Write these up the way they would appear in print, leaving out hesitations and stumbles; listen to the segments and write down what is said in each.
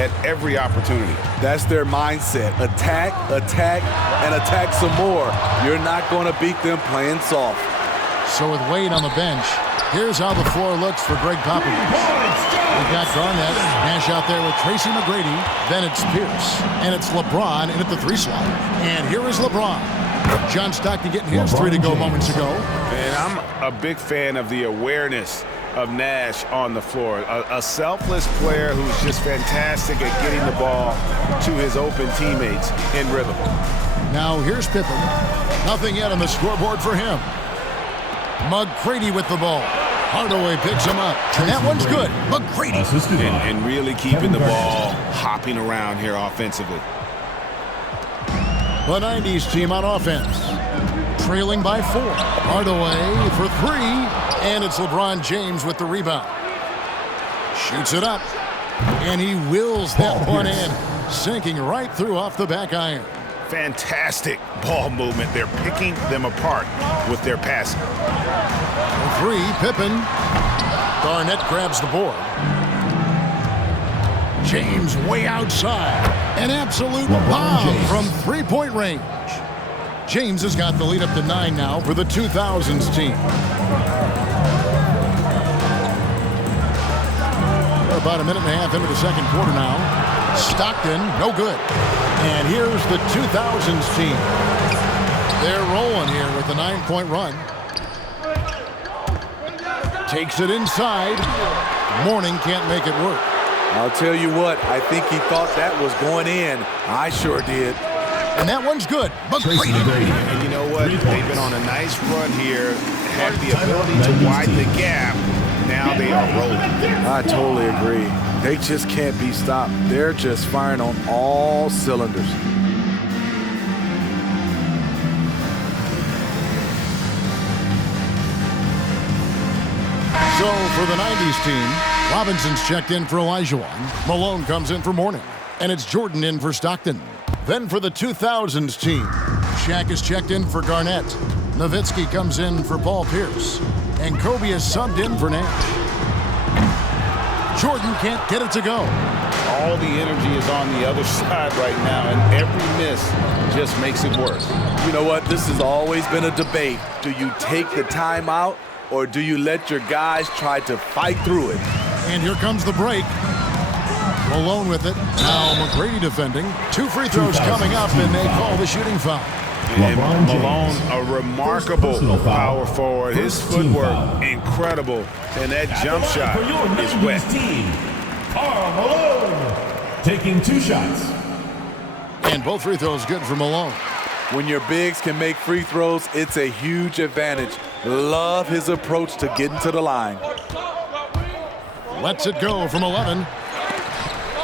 at every opportunity. That's their mindset. Attack, attack, and attack some more. You're not going to beat them playing soft. So with Wade on the bench, here's how the floor looks for Greg Popovich. We've got Garnett, Nash out there with Tracy McGrady. Then it's Pierce. And it's LeBron in at the 3 slot. And here is LeBron. John Stockton getting his 3 to go moments ago. And I'm a big fan of the awareness of Nash on the floor. A selfless player who's just fantastic at getting the ball to his open teammates in rhythm. Now here's Pippen. Nothing yet on the scoreboard for him. McGrady with the ball. Hardaway picks him up. And that one's good. McGrady. And really keeping the ball hopping around here offensively. The 90s team on offense. Trailing by 4. Hardaway for 3. And it's LeBron James with the rebound. Shoots it up. And he wills that one in. Sinking right through off the back iron. Fantastic ball movement. They're picking them apart with their passing. 3, Pippen. Garnett grabs the board. James way outside. An absolute bomb from 3-point range. James has got the lead up to 9 now for the 2000s team. We're about a minute and a half into the second quarter now. Stockton, no good. And here's the 2000s team. They're rolling here with a 9-point run. Takes it inside. Mourning can't make it work. I'll tell you what, I think he thought that was going in. I sure did. And that one's good. McGrady. And you know what? They've been on a nice run here. Have the ability to widen the gap. Now they are rolling. I totally agree. They just can't be stopped. They're just firing on all cylinders. So for the 90s team, Robinson's checked in for Olajuwon. Malone comes in for Mourning. And it's Jordan in for Stockton. Then for the 2000s team, Shaq is checked in for Garnett. Nowitzki comes in for Paul Pierce. And Kobe is subbed in for Nash. Jordan can't get it to go. All the energy is on the other side right now, and every miss just makes it worse. You know what? This has always been a debate. Do you take the timeout, or do you let your guys try to fight through it? And here comes the break. Malone with it. Now McGrady defending. 2 free throws coming up, and they call the shooting foul. And Malone, a remarkable power forward. His footwork, incredible. And that jump shot is wet. Karl Malone taking 2 shots. And both free throws good for Malone. When your bigs can make free throws, it's a huge advantage. Love his approach to getting to the line. Lets it go from 11.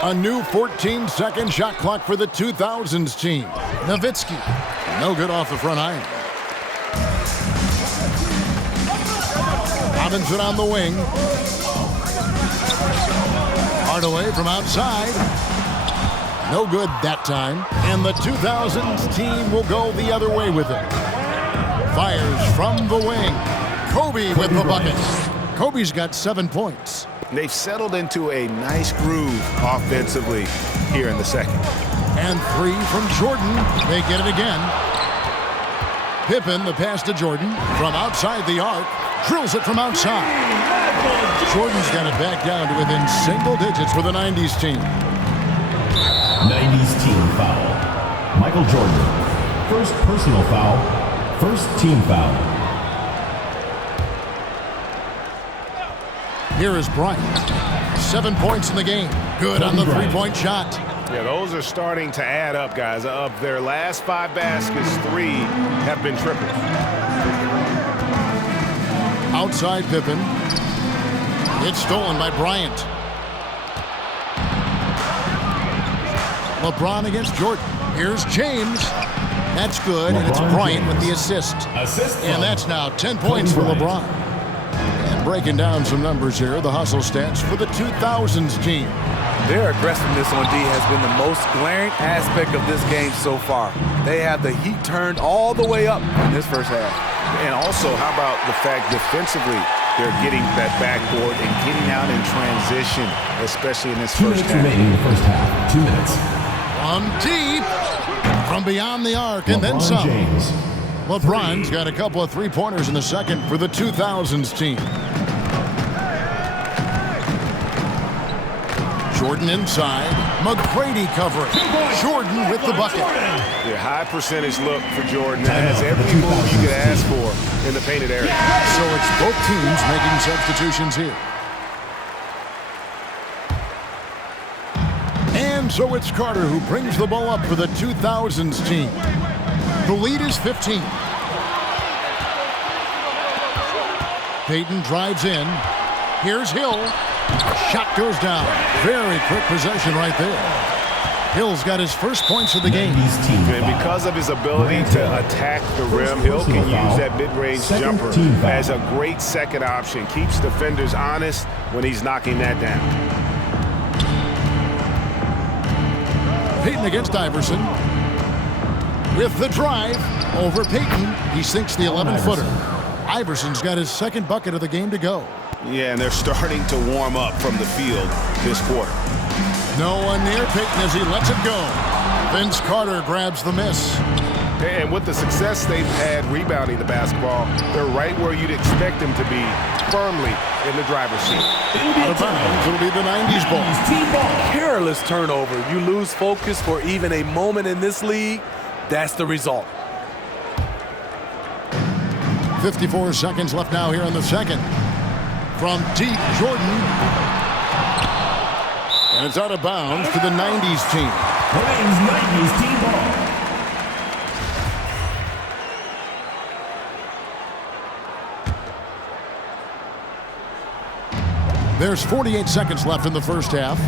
A new 14-second shot clock for the 2000s team. Nowitzki, no good off the front iron. Robinson on the wing. Hardaway from outside. No good that time. And the 2000s team will go the other way with it. Fires from the wing. Kobe with the bucket. Kobe's got 7 points. They've settled into a nice groove offensively here in the second. And 3 from Jordan. They get it again. Pippen, the pass to Jordan. From outside the arc. Drills it from outside. Jordan's got it back down to within single digits for the 90s team. 90s team foul. Michael Jordan. First personal foul. First team foul. Here is Bryant. 7 points in the game. Good on the 3-point shot. Yeah, those are starting to add up, guys. Of their last 5 baskets, 3 have been triples. Outside Pippen. It's stolen by Bryant. LeBron against Jordan. Here's James. That's good, and it's Bryant with the assist. And that's now 10 points for LeBron. And breaking down some numbers here, the hustle stats for the 2000s team. Their aggressiveness on D has been the most glaring aspect of this game so far. They have the heat turned all the way up in this first half. And also, how about the fact defensively, they're getting that backboard and getting out in transition, especially in this 2 first minutes half. remaining in the first half. 2 minutes. From deep, from beyond the arc, and then LeBron some. James. LeBron's got a couple of three-pointers in the second for the 2000s team. Jordan inside. McGrady covering. Jordan with the bucket. The high percentage look for Jordan. It has every move you could ask for in the painted area. So it's both teams making substitutions here. And so it's Carter who brings the ball up for the 2000s team. The lead is 15. Payton drives in. Here's Hill. Shot goes down. Very quick possession right there. Hill's got his first points of the game. And because of his ability to attack the rim, Hill can use that mid-range jumper as a great second option. Keeps defenders honest when he's knocking that down. Payton against Iverson. With the drive over Payton. He sinks the 11-footer. Iverson's got his second bucket of the game to go. Yeah, and they're starting to warm up from the field this quarter. No one near Payton as he lets it go. Vince Carter grabs the miss. And with the success they've had rebounding the basketball, they're right where you'd expect them to be, firmly in the driver's seat. Out of bounds, it'll be the 90s ball. Careless turnover. You lose focus for even a moment in this league. That's the result. 54 seconds left now here in the second. From deep, Jordan. And it's out of bounds to the 90s team. Remains 90s team ball. There's 48 seconds left in the first half.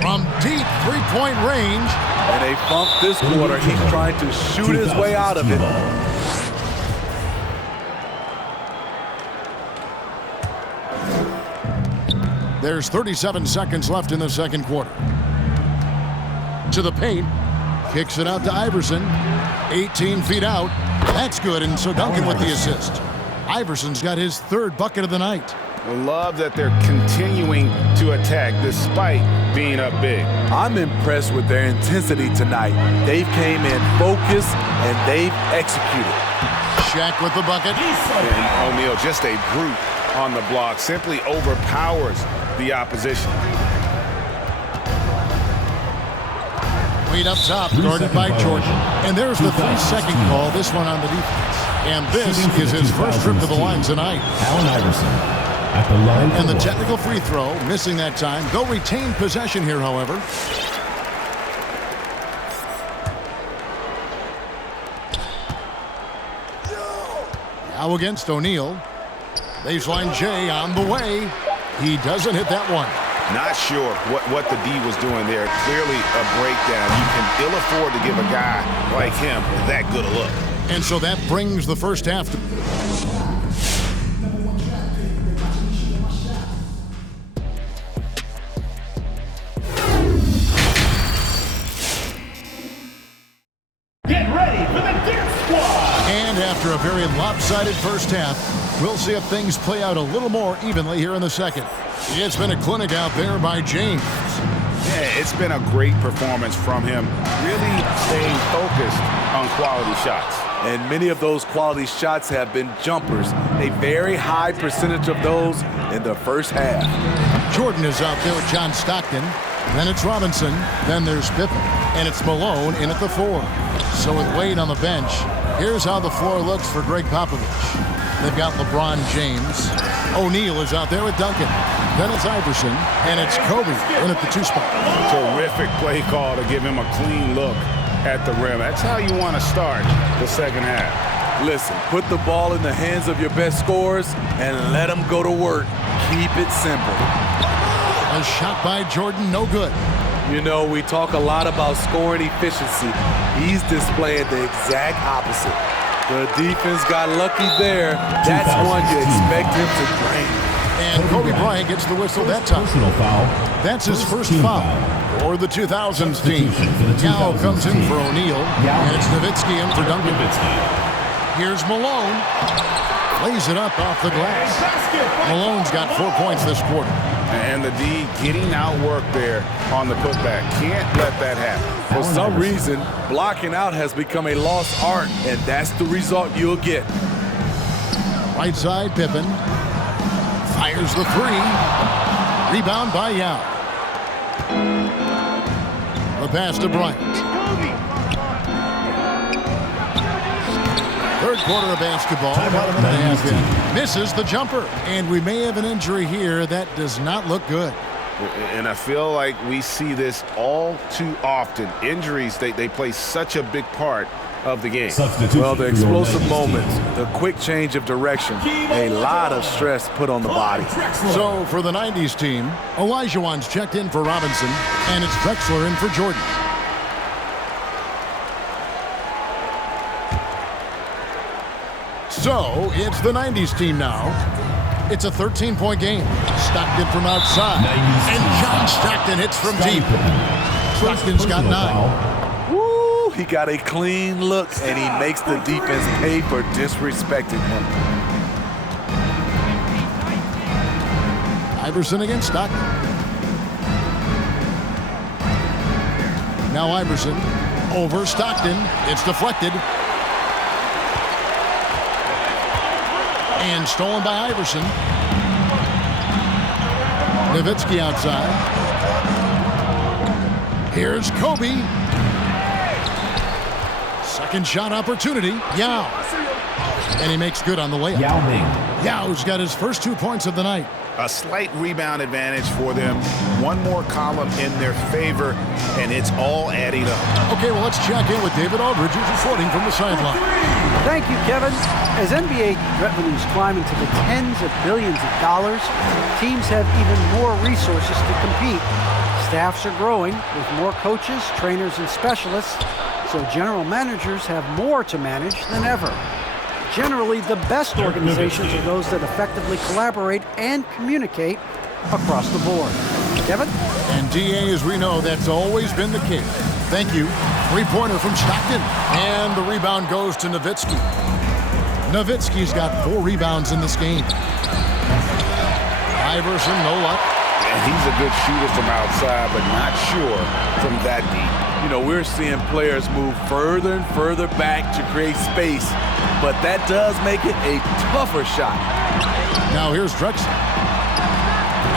From deep three-point range. And they bumped this quarter. He's trying to shoot his way out of it. There's 37 seconds left in the second quarter. To the paint. Kicks it out to Iverson. 18 feet out. That's good, and so Duncan with the assist. Iverson's got his third bucket of the night. I love that they're continuing to attack despite being up big. I'm impressed with their intensity tonight. They've came in focused and they've executed. Shaq with the bucket. And O'Neal, just a brute on the block, simply overpowers the opposition. Wade up top, guarded by Jordan. And there's the 3-second call, this one on the defense. And this is his first trip to the line tonight. Allen Iverson at the line. And the technical free throw, missing that time. They'll retain possession here, however. Now against O'Neal. Baseline J on the way. He doesn't hit that one. Not sure what the D was doing there. Clearly a breakdown. You can ill afford to give a guy like him that good a look. And so that brings the first half to... Get ready for the Dance Squad. And after a very lopsided first half, we'll see if things play out a little more evenly here in the second. It's been a clinic out there by James. Yeah, it's been a great performance from him, really staying focused on quality shots. And many of those quality shots have been jumpers. A very high percentage of those in the first half. Jordan is out there with John Stockton. Then it's Robinson. Then there's Pippen. And it's Malone in at the 4. So with Wade on the bench, here's how the floor looks for Greg Popovich. They've got LeBron James. O'Neal is out there with Duncan. Then it's Iverson. And it's Kobe in at the 2 spot. Terrific play call to give him a clean look at the rim. That's how you want to start the second half. Listen, put the ball in the hands of your best scorers and let them go to work. Keep it simple. A shot by Jordan, no good. You know, we talk a lot about scoring efficiency. He's displaying the exact opposite. The defense got lucky there. That's one you expect him to drain. And Kobe Bryant gets the whistle that time. Personal foul. That's his first foul for the 2000s team. Yao comes in for O'Neal, and it's Nowitzki in for Duncan. Here's Malone. Lays it up off the glass. Malone's got 4 points this quarter. And the D getting outworked there on the putback. Can't let that happen. For some reason, blocking out has become a lost art, and that's the result you'll get. Right side, Pippen. Fires the three. Rebound by Yao. The pass to Bryant. Third quarter of basketball. About a minute and a half in. Misses the jumper. And we may have an injury here. That does not look good. And I feel like we see this all too often. Injuries, they play such a big part of the game. Well, the explosive moments, the quick change of direction, a lot of stress put on the body. So for the 90s team, Olajuwon's checked in for Robinson, and it's Drexler in for Jordan. So it's the 90s team now. It's a 13-point game. Stockton from outside. And John Stockton hits from deep. Stockton's got 9. Woo! He got a clean look, and he makes the defense pay for disrespecting him. Iverson against Stockton. Now Iverson over Stockton. It's deflected. And stolen by Iverson. Nowitzki outside. Here's Kobe. Second shot opportunity. Yao. And he makes good on the layup. Yao Ming. Yao's got his first 2 points of the night. A slight rebound advantage for them. One more column in their favor, and it's all adding up. Okay, well, let's check in with David Aldridge, who's reporting from the sideline. Thank you, Kevin. As NBA revenues climb into the tens of billions of dollars, teams have even more resources to compete. Staffs are growing with more coaches, trainers, and specialists, so general managers have more to manage than ever. Generally, the best organizations are those that effectively collaborate and communicate across the board. Kevin? And DA, as we know, that's always been the case. Thank you. Three-pointer from Stockton. And the rebound goes to Nowitzki. Nowitzki's got 4 rebounds in this game. Iverson, no luck. And he's a good shooter from outside, but not sure from that deep. You know, we're seeing players move further and further back to create space, but that does make it a tougher shot. Now here's Drexler.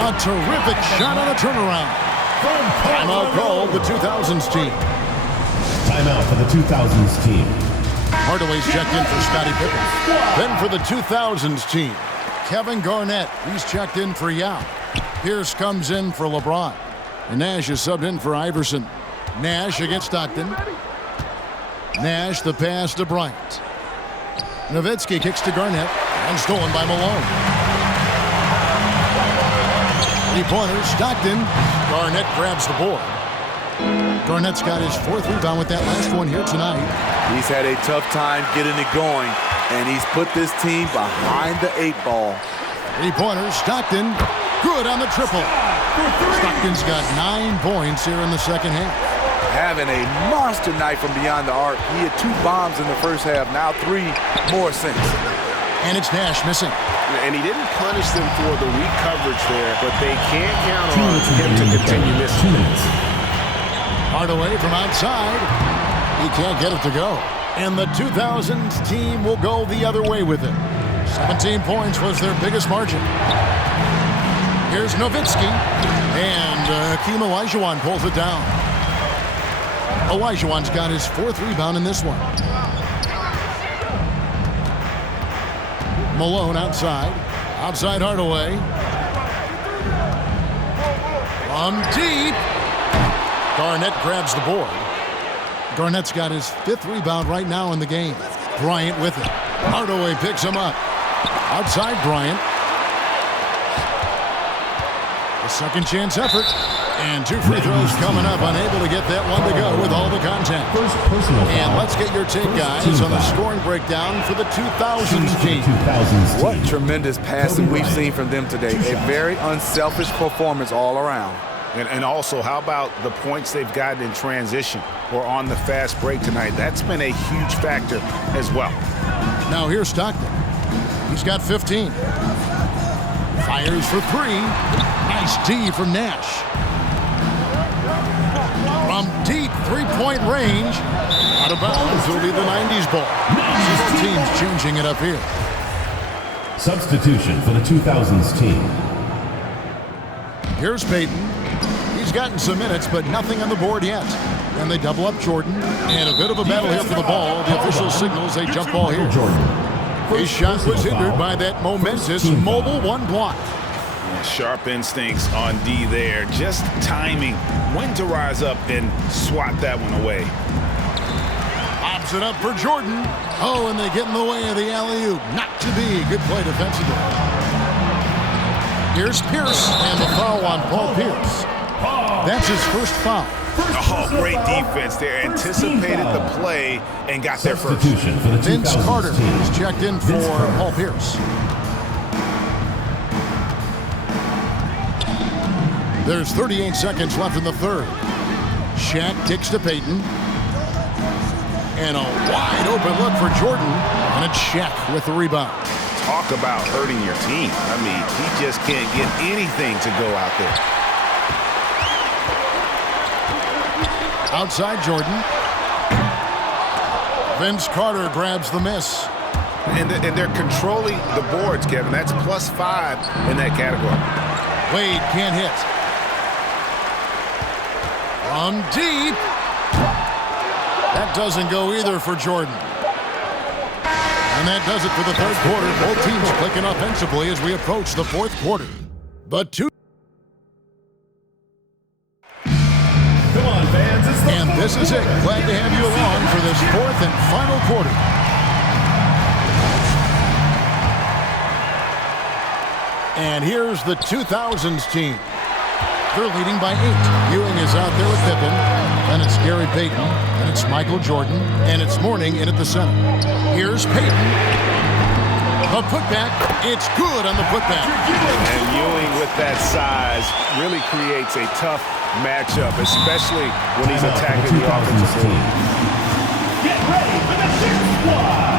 A terrific shot on a turnaround. Timeout called the 2000s team. Timeout for the 2000s team. Hardaway's checked in for Scottie Pippen. Then for the 2000s team, Kevin Garnett. He's checked in for Yao. Pierce comes in for LeBron. And Nash is subbed in for Iverson. Nash against Stockton. Nash, the pass to Bryant. Nowitzki kicks to Garnett. And stolen by Malone. 3-pointers, Stockton. Garnett grabs the board. Garnett's got his 4th rebound with that last one here tonight. He's had a tough time getting it going, and he's put this team behind the 8 ball. 3-pointers, Stockton. Good on the triple. Stockton's got 9 points here in the second half. Having a monster night from beyond the arc. He had 2 bombs in the first half, now 3 more since. And it's Nash missing. And he didn't punish them for the weak coverage there, but they can't count on him to continue missing. 2 minutes. Hardaway from outside. He can't get it to go. And the 2000s team will go the other way with it. 17 points was their biggest margin. Here's Nowitzki. And Hakeem Olajuwon pulls it down. Olajuwon's got his 4th rebound in this one. Malone outside. Outside Hardaway. From deep. Garnett grabs the board. Garnett's got his 5th rebound right now in the game. Bryant with it. Hardaway picks him up. Outside Bryant. A second chance effort. And 2 free throws coming up. Unable to get that one to go with all the contact. First personal foul. And let's get your take, guys, on the scoring breakdown for the 2000s team. 2000s What team. tremendous passing we've seen from them today. A very unselfish performance all around. And also, how about the points they've gotten in transition or on the fast break tonight? That's been a huge factor as well. Now here's Stockton. He's got 15. Fires for three. Nice D from Nash. From deep three-point range. Out of bounds will be the 90s ball. Both teams changing it up here. Substitution for the 2000s team. Here's Payton. He's gotten some minutes, but nothing on the board yet. And they double up Jordan. And a bit of a battle here for the ball. The official signals a jump ball here. His shot was hindered by that momentous mobile one block. Sharp instincts on D there. Just timing when to rise up and swat that one away. Pops it up for Jordan. Oh, and they get in the way of the alley-oop. Not to be. Good play defensively. Here's Pierce, and the foul on Paul Pierce. That's his first foul. Oh, great defense there. Anticipated the play and got there first. Substitution for the 2000s Vince Carter team. is checked in for Paul Pierce. There's 38 seconds left in the third. Shaq kicks to Payton. And a wide open look for Jordan. And it's Shaq with the rebound. Talk about hurting your team. I mean, he just can't get anything to go out there. Outside Jordan. Vince Carter grabs the miss. And they're controlling the boards, Kevin. That's +5 in that category. Wade can't hit. From deep. That doesn't go either for Jordan. And that does it for the third quarter. Both teams clicking offensively as we approach the fourth quarter. But two. Come on, fans. It's the And this is it. Glad to have you along for this fourth and final quarter. And here's the 2000s team. They're leading by 8. Ewing is out there with Pippen. Then it's Gary Payton. And it's Michael Jordan. And it's Mourning in at the center. Here's Payton. The putback. It's good on the putback. And Ewing with that size really creates a tough matchup, especially when he's attacking the offensive team. Get ready for the Cheer Squad!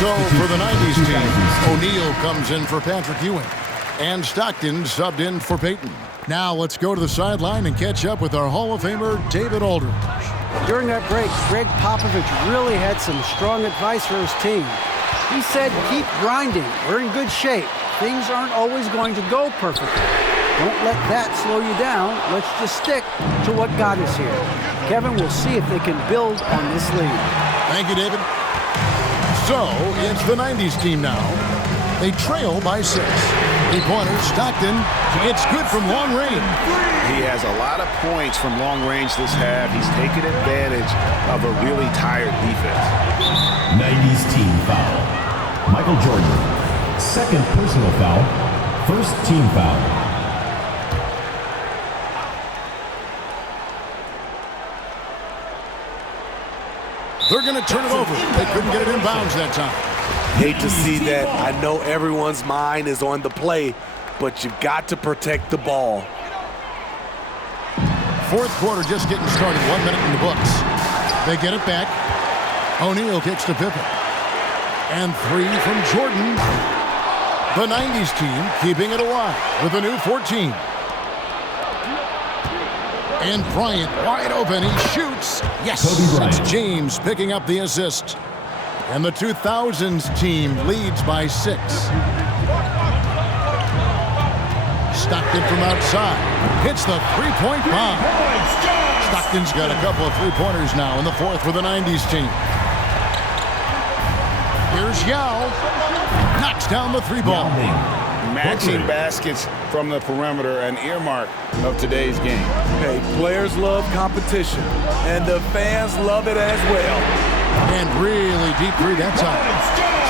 So for the 90s team, O'Neal comes in for Patrick Ewing. And Stockton subbed in for Payton. Now let's go to the sideline and catch up with our Hall of Famer, David Aldridge. During that break, Greg Popovich really had some strong advice for his team. He said, keep grinding. We're in good shape. Things aren't always going to go perfectly. Don't let that slow you down. Let's just stick to what got us here. Kevin, we'll see if they can build on this lead. Thank you, David. So it's the 90s team now. They trail by 6. Three-pointer, Stockton. It's good from long range. He has a lot of points from long range this half. He's taken advantage of a really tired defense. 90s team foul. Michael Jordan, second personal foul, first team foul. They're going to turn it over. They couldn't get it in bounds that time. Hate to see that. I know everyone's mind is on the play, but you've got to protect the ball. Fourth quarter just getting started. 1 minute in the books. They get it back. O'Neal kicks to Pippen. And 3 from Jordan. The 90s team keeping it alive with a new 14. And Bryant wide open. He shoots. Yes, it's James picking up the assist. And the 2000s team leads by 6. Stockton from outside. Hits the three-point bomb. Stockton's got a couple of three-pointers now in the fourth for the 90s team. Here's Yao. Knocks down the three ball. Matching baskets from the perimeter, an earmark of today's game. Hey, players love competition, and the fans love it as well. And really deep three that time.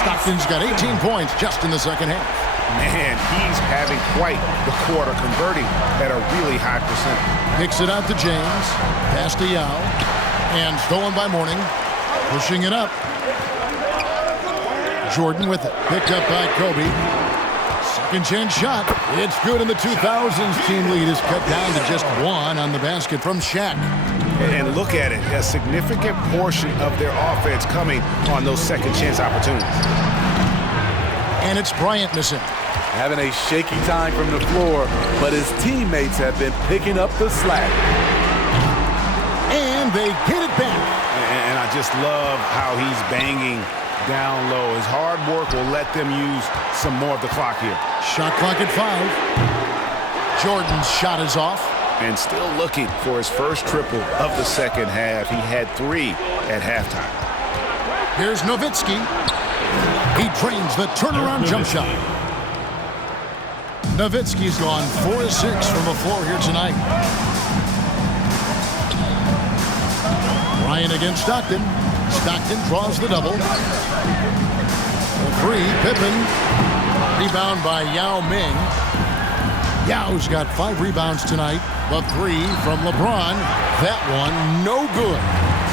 Stockton's got 18 points just in the second half. Man, he's having quite the quarter, converting at a really high percent. Kicks it out to James. Pass to Yao. And stolen by Mourning. Pushing it up. Jordan with it. Picked up by Kobe. Second chance shot. It's good, and the 2000s team lead is cut down to just 1 on the basket from Shaq. And look at it, a significant portion of their offense coming on those second chance opportunities. And it's Bryant missing. Having a shaky time from the floor, but his teammates have been picking up the slack. And they get it back. And I just love how he's banging down low. His hard work will let them use some more of the clock here. Shot clock at 5. Jordan's shot is off. And still looking for his first triple of the second half. He had 3 at halftime. Here's Nowitzki. He drains the turnaround jump shot. Nowitzki's gone 4 of 6 from the floor here tonight. Bryant against Stockton. Stockton draws the double. The 3, Pippen. Rebound by Yao Ming. Yao's got 5 rebounds tonight. The 3 from LeBron. That one, no good.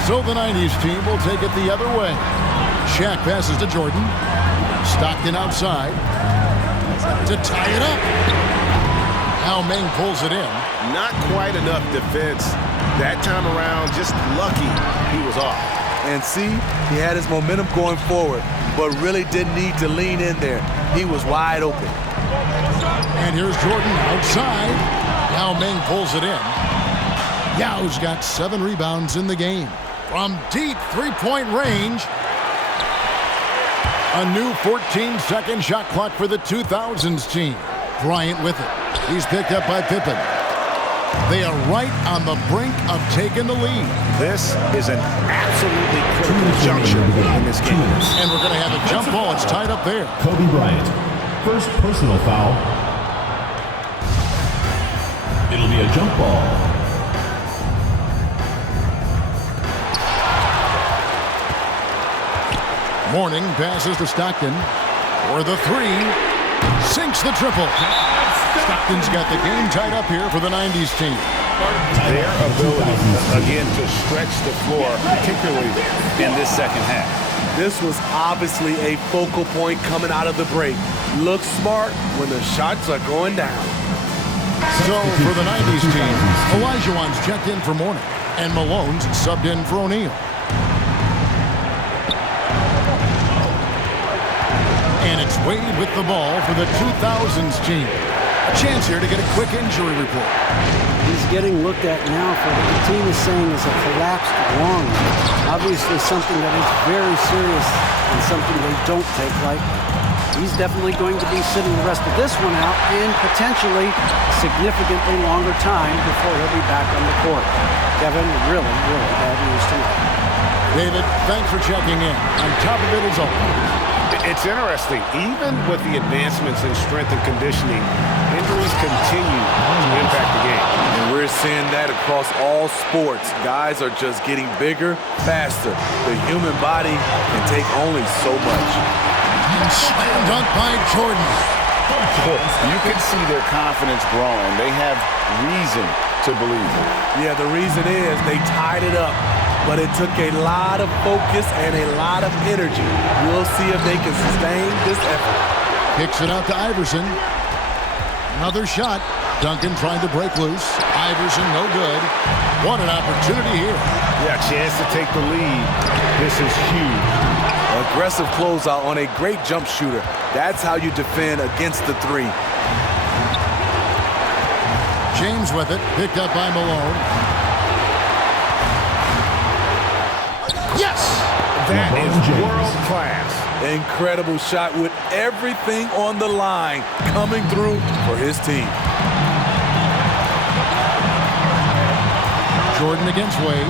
So the 90s team will take it the other way. Shaq passes to Jordan. Stockton outside. To tie it up. Yao Ming pulls it in. Not quite enough defense that time around. Just lucky he was off. And see, he had his momentum going forward, but really didn't need to lean in there. He was wide open. And here's Jordan outside. Yao Ming pulls it in. Yao's got 7 rebounds in the game. From deep three-point range. A new 14-second shot clock for the 2000s team. Bryant with it. He's picked up by Pippen. They are right on the brink of taking the lead. This is an absolutely critical juncture in this game. And we're going to have a jump ball. It's tied up there. Kobe Bryant, first personal foul. It'll be a jump ball. Mourning passes to Stockton. For the 3. Sinks the triple. Stockton's got the game tied up here for the 90s team. Their ability, again, to stretch the floor, particularly in this second half. This was obviously a focal point coming out of the break. Looks smart when the shots are going down. So for the 90s team, Olajuwon's checked in for Mourning, and Malone's subbed in for O'Neal. And it's Wade with the ball for the 2000s team. A chance here to get a quick injury report. He's getting looked at now for what the team is saying is a collapsed lung. Obviously something that is very serious and something they don't take lightly. He's definitely going to be sitting the rest of this one out and potentially significantly longer time before he'll be back on the court. Kevin, really, really bad news tonight. David, thanks for checking in. On top of it is all. It's interesting. Even with the advancements in strength and conditioning, injuries continue to impact the game. And we're seeing that across all sports. Guys are just getting bigger, faster. The human body can take only so much. And slam dunk by Jordan. You can see their confidence growing. They have reason to believe it. Yeah, the reason is they tied it up. But it took a lot of focus and a lot of energy. We'll see if they can sustain this effort. Kicks it out to Iverson. Another shot. Duncan trying to break loose. Iverson no good. What an opportunity here. Yeah, chance to take the lead. This is huge. Aggressive closeout on a great jump shooter. That's how you defend against the three. James with it, picked up by Malone. Yes! That is world class. Incredible shot with everything on the line coming through for his team. Jordan against Wade.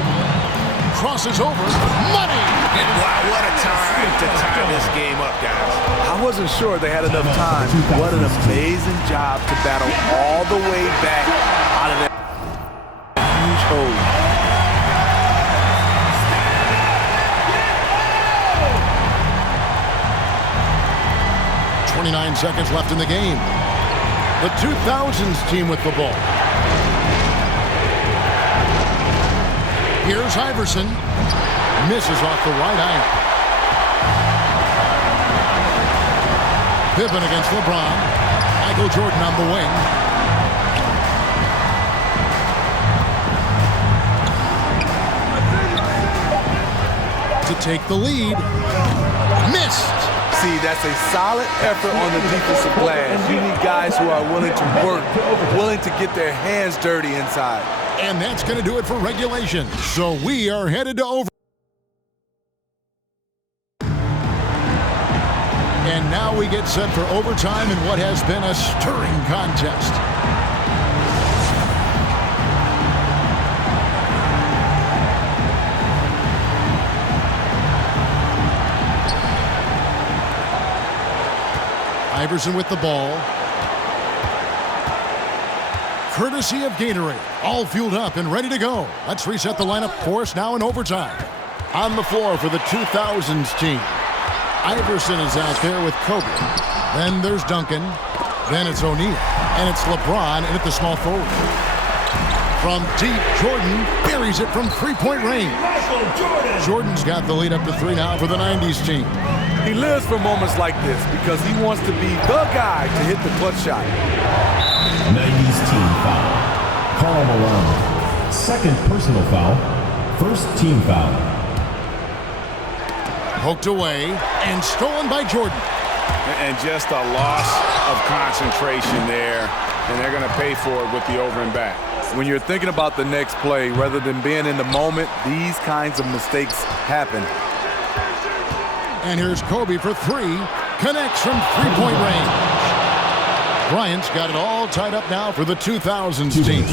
Crosses over. Money! Wow, what a time to tie this game up, guys. I wasn't sure they had enough time. What an amazing job to battle all the way back out of that huge hole. 29 seconds left in the game. The 2000s team with the ball. Here's Iverson. Misses off the right iron. Pippen against LeBron. Michael Jordan on the wing. To take the lead. Missed. See, that's a solid effort on the defensive glass. You need guys who are willing to work, willing to get their hands dirty inside. And that's going to do it for regulation. So we are headed to over. And now we get set for overtime in what has been a stirring contest. Iverson with the ball. Courtesy of Gatorade. All fueled up and ready to go. Let's reset the lineup for us now in overtime. On the floor for the 2000s team. Iverson is out there with Kobe. Then there's Duncan. Then it's O'Neal. And it's LeBron in at the small forward. From deep, Jordan buries it from three-point range. Jordan's got the lead up to 3 now for the 90s team. He lives for moments like this because he wants to be the guy to hit the clutch shot. 90s team foul. Karl Malone. Second personal foul. First team foul. Poked away and stolen by Jordan. And just a loss of concentration there. And they're going to pay for it with the over and back. When you're thinking about the next play, rather than being in the moment, these kinds of mistakes happen. And here's Kobe for 3. Connects from three-point range. Bryant's got it all tied up now for the 2000s team.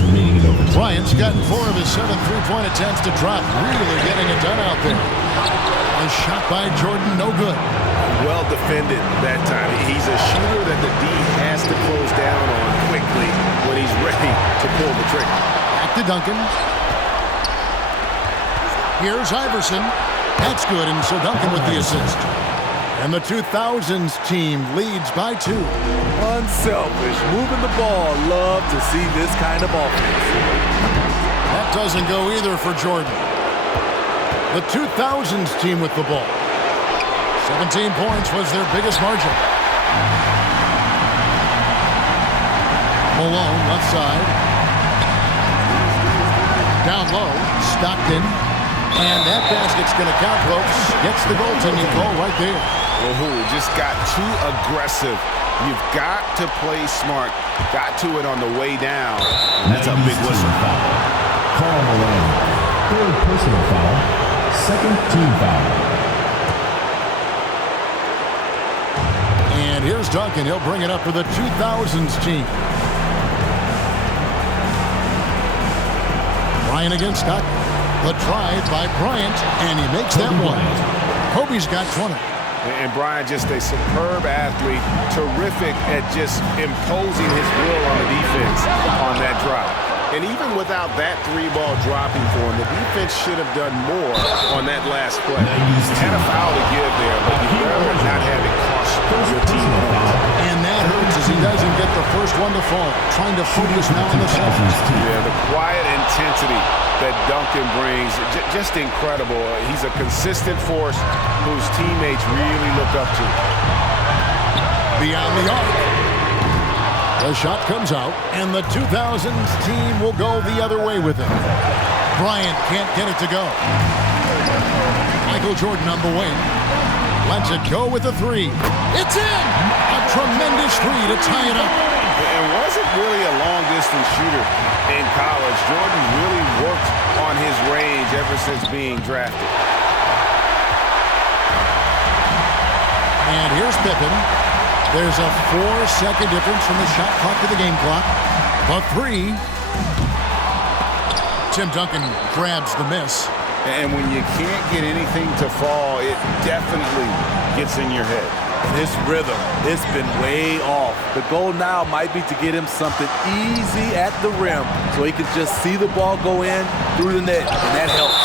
Bryant's gotten 4 of his 7 three-point attempts to drop. Really getting it done out there. A shot by Jordan, no good. Well defended that time. He's a shooter that the D has to close down on quickly when he's ready to pull the trigger. Back to Duncan. Here's Iverson. That's good, and so Duncan with the assist. And the 2000s team leads by 2. Unselfish, moving the ball. Love to see this kind of offense. That doesn't go either for Jordan. The 2000s team with the ball. 17 points was their biggest margin. Malone, left side. Down low, Stockton. And that basket's going to count, folks. Gets the goaltending call right there. Woohoo, just got too aggressive. You've got to play smart. Got to it on the way down. And that's a big whistle. Karl Malone. Third personal foul. Second team foul. And here's Duncan. He'll bring it up for the 2000s team. Bryant against Stockton. The drive by Bryant, and he makes that one. Kobe's got 20. And Bryant, just a superb athlete, terrific at just imposing his will on the defense on that drop. And even without that 3-ball dropping for him, the defense should have done more on that last play. Had a foul to give there, but you'd rather not have it cost your team. And that hurts as he doesn't get the first one to fall. Trying to focus now on the second. Yeah, the quiet intensity that Duncan brings, just incredible. He's a consistent force whose teammates really look up to. Beyond the arc. The shot comes out, and the 2000s team will go the other way with it. Bryant can't get it to go. Michael Jordan on the wing. Lets it go with the three. It's in! A tremendous three to tie it up. And wasn't really a long-distance shooter in college. Jordan really worked on his range ever since being drafted. And here's Pippen. There's a 4-second difference from the shot clock to the game clock. The three. Tim Duncan grabs the miss. And when you can't get anything to fall, it definitely gets in your head. His rhythm, it's been way off. The goal now might be to get him something easy at the rim so he can just see the ball go in through the net, and that helps.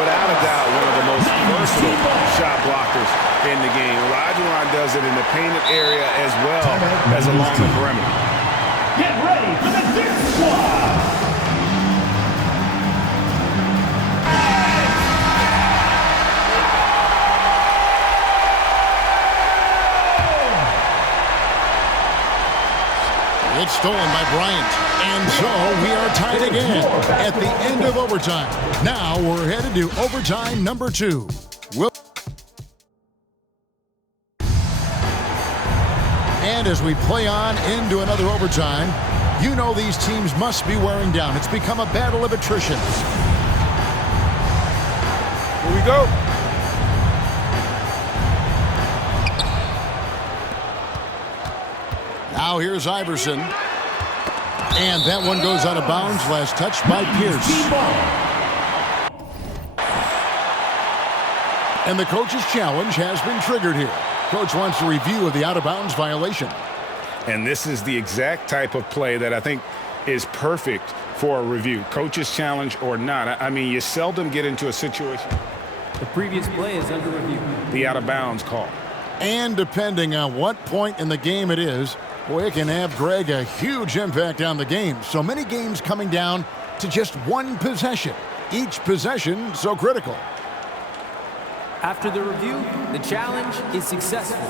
Without a doubt, one of the most versatile shot blockers in the game. Olajuwon does it in the painted area as well as along the perimeter. Get ready for the Dirt Squad! It's stolen by Bryant. And so we are tied again at the end of overtime. Now we're headed to overtime number 2. And as we play on into another overtime, you know these teams must be wearing down. It's become a battle of attrition. Here we go. Now here's Iverson. And that one goes out of bounds. Last touch by Pierce. And the coach's challenge has been triggered here. Coach wants a review of the out-of-bounds violation. And this is the exact type of play that I think is perfect for a review. Coach's challenge or not. I mean, you seldom get into a situation. The previous play is under review. The out-of-bounds call. And depending on what point in the game it is, boy, it can have, Greg, a huge impact on the game. So many games coming down to just one possession. Each possession so critical. After the review, the challenge is successful.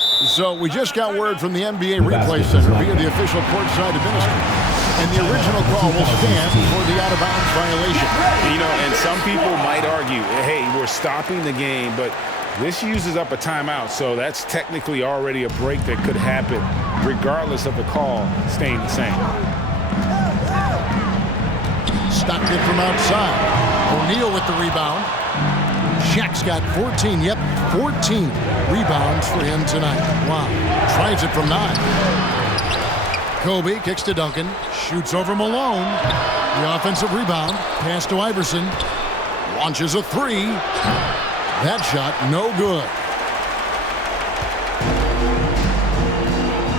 So we just got word from the NBA Replay Center via the official courtside administrator. And the original call will stand for the out-of-bounds violation. You know, and some people might argue, hey, we're stopping the game, but this uses up a timeout, so that's technically already a break that could happen regardless of the call staying the same. Stockton from outside. O'Neal with the rebound. Shaq's got 14, 14 rebounds for him tonight. Wow. Tries it from 9. Kobe kicks to Duncan. Shoots over Malone. The offensive rebound. Pass to Iverson. Launches a 3. That shot, no good.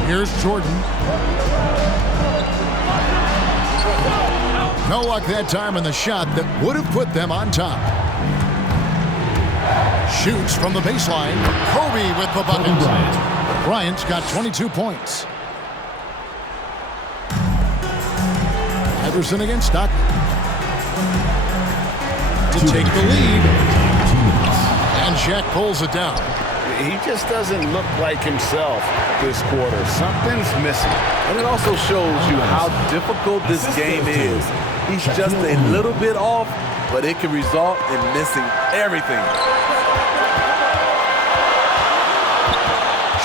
Here's Jordan. No luck that time on the shot that would have put them on top. Shoots from the baseline. Kobe with the bucket. Bryant's got 22 points. Iverson against Stockton. To take the lead. And Shaq pulls it down. He just doesn't look like himself this quarter. Something's missing. And it also shows you how difficult this game is. He's just a little bit off, but it can result in missing everything.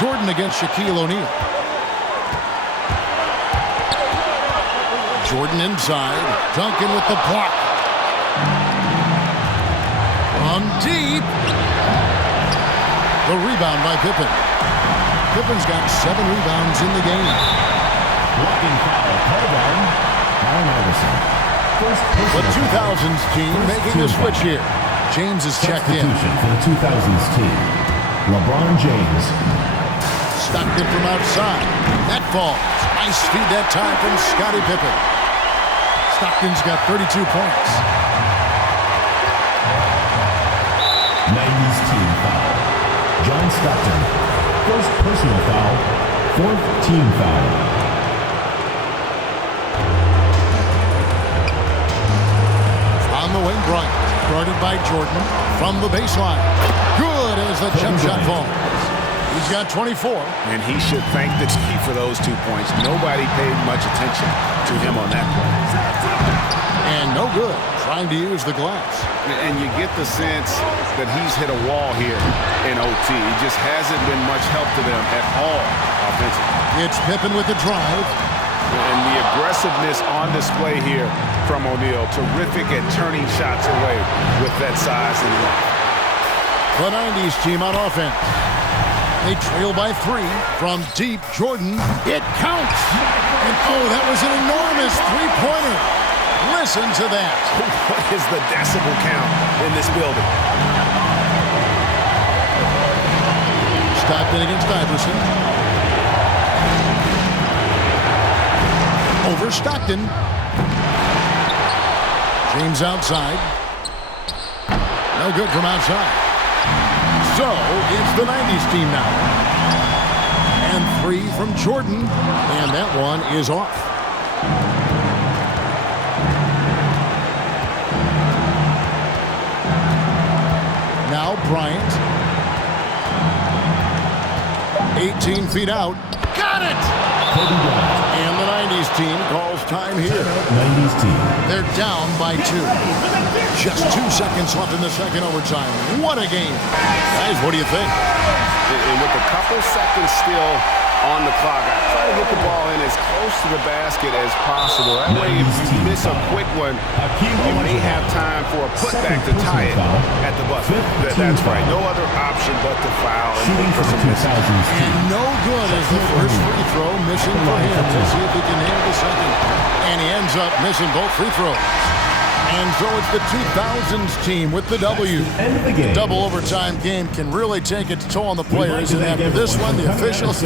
Jordan against Shaquille O'Neal. Jordan inside. Duncan with the block. From deep. The rebound by Pippen. Pippen's got 7 rebounds in the game. Blocking foul called on Allen Iverson. The 2000s team making a switch here. James is checked in. For the 2000s team, LeBron James. Stockton from outside. That falls. Nice feed that time from Scottie Pippen. Stockton's got 32 points. 90s team foul. John Stockton. First personal foul. 4th team foul. On the wing, Bryant. Guarded by Jordan from the baseline. Good as the jump shot falls. He's got 24. And he should thank the team for those 2 points. Nobody paid much attention to him on that play. And No good. Trying to use the glass. And you get the sense that he's hit a wall here in OT. He just hasn't been much help to them at all offensively. It's Pippen with the drive. And the aggressiveness on display here from O'Neal. Terrific at turning shots away with that size and length. The 90s team on offense. They trail by 3 from deep. Jordan. It counts. And oh, that was an enormous three-pointer. Listen to that. What is the decibel count in this building? Stockton against Iverson. Over Stockton. James outside. No good from outside. So, it's the 90s team now. And 3 from Jordan. And that one is off. Now Bryant. 18 feet out. Got it! Kobe Bryant. And the 90s team calls time here. 90s team. They're down by 2. Just 2 seconds left in the second overtime. What a game. Guys, what do you think? And with a couple seconds still on the clock, I try to get the ball in as close to the basket as possible. That way, if you miss a quick one, you may have time for a putback to tie it at the buzzer. That's right. No other option but to foul. Shooting for the 2000s team. And no good as the first free throw missing for him. Let's see if he can handle the second. And he ends up missing both free throws. And so it's the 2000s team with the W. End of the game. Double overtime game can really take its toll on the players. And after this one, the officials,